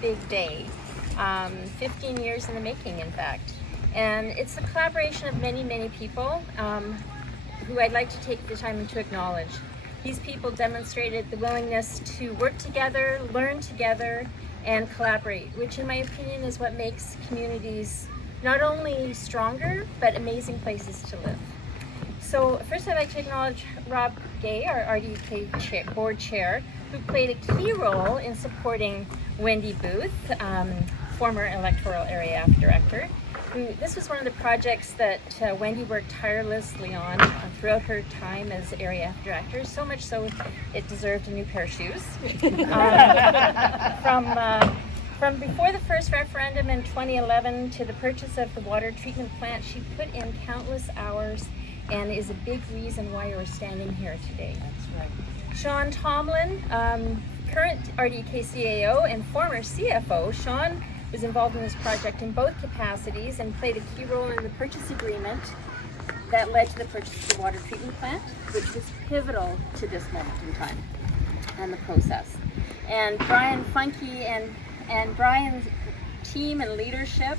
big day, 15 years in the making, in fact. And it's the collaboration of many, many people who I'd like to take the time to acknowledge. These people demonstrated the willingness to work together, learn together, and collaborate, which in my opinion is what makes communities not only stronger, but amazing places to live. So first I'd like to acknowledge Rob Gay, our RDEK board chair, who played a key role in supporting Wendy Booth, former Electoral Area Director. This was one of the projects that Wendy worked tirelessly on throughout her time as Area Director, so much so it deserved a new pair of shoes. From before the first referendum in 2011 to the purchase of the water treatment plant, she put in countless hours and is a big reason why we're standing here today. That's right. Sean Tomlin, current RDEK CAO and former CFO, Sean was involved in this project in both capacities and played a key role in the purchase agreement that led to the purchase of the water treatment plant, which was pivotal to this moment in time and the process. And Brian Funke and Brian's team and leadership,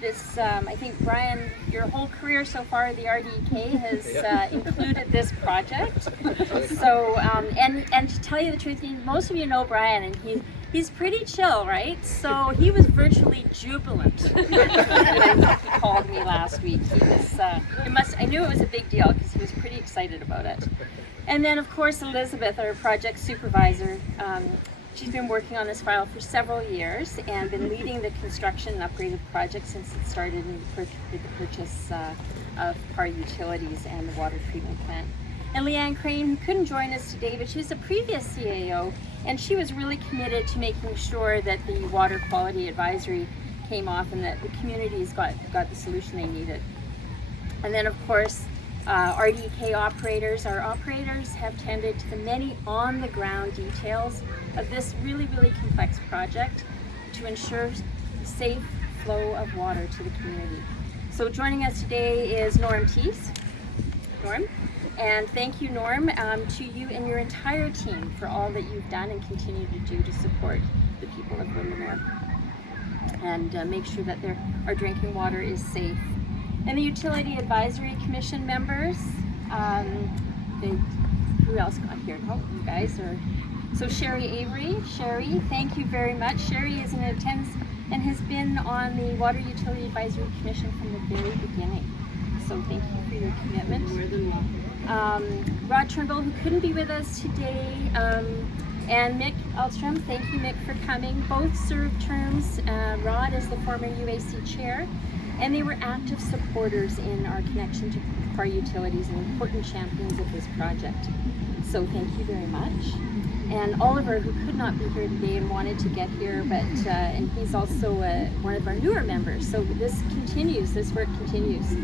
this, I think Brian, your whole career so far at the RDEK has included this project. So, and to tell you the truth, most of you know Brian, and he's pretty chill, right? So he was virtually jubilant when he called me last week. He was, I knew it was a big deal because he was pretty excited about it. And then of course Elizabeth, our project supervisor, she's been working on this file for several years and been leading the construction and upgrade of the project since it started with the purchase of our utilities and the water treatment plant. And Leanne Crane, who couldn't join us today, but she's a previous CAO, and she was really committed to making sure that the water quality advisory came off and that the communities got the solution they needed. And then of course, RDEK operators, our operators have tended to the many on-the-ground details of this really, really complex project to ensure the safe flow of water to the community. So joining us today is Norm Teese. Norm. And thank you, Norm, to you and your entire team for all that you've done and continue to do to support the people of Windermere and make sure that our drinking water is safe. And the Utility Advisory Commission members, who else got here? Oh, you guys are. So Sherry Avery, Sherry, thank you very much. Sherry is in attendance and has been on the Water Utility Advisory Commission from the very beginning. So thank you for your commitment. More than welcome. Rod Turnbull, who couldn't be with us today, and Mick Alstrom, thank you Mick for coming. Both served terms, Rod as the former UAC chair, and they were active supporters in our connection to our utilities and important champions of this project. So thank you very much. And Oliver, who could not be here today and wanted to get here, but and he's also one of our newer members. So this work continues.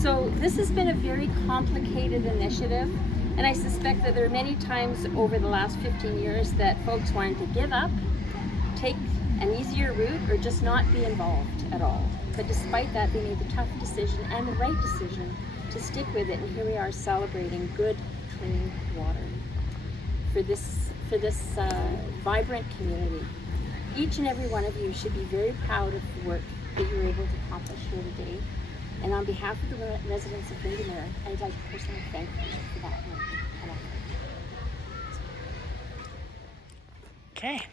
So this has been a very complicated initiative, and I suspect that there are many times over the last 15 years that folks wanted to give up, take an easier route, or just not be involved at all. But despite that, they made the tough decision and the right decision to stick with it, and here we are celebrating good, clean water for this vibrant community. Each and every one of you should be very proud of the work that you were able to accomplish here today. And on behalf of the residents of Windermere, I'd like to personally thank you for that work. Okay.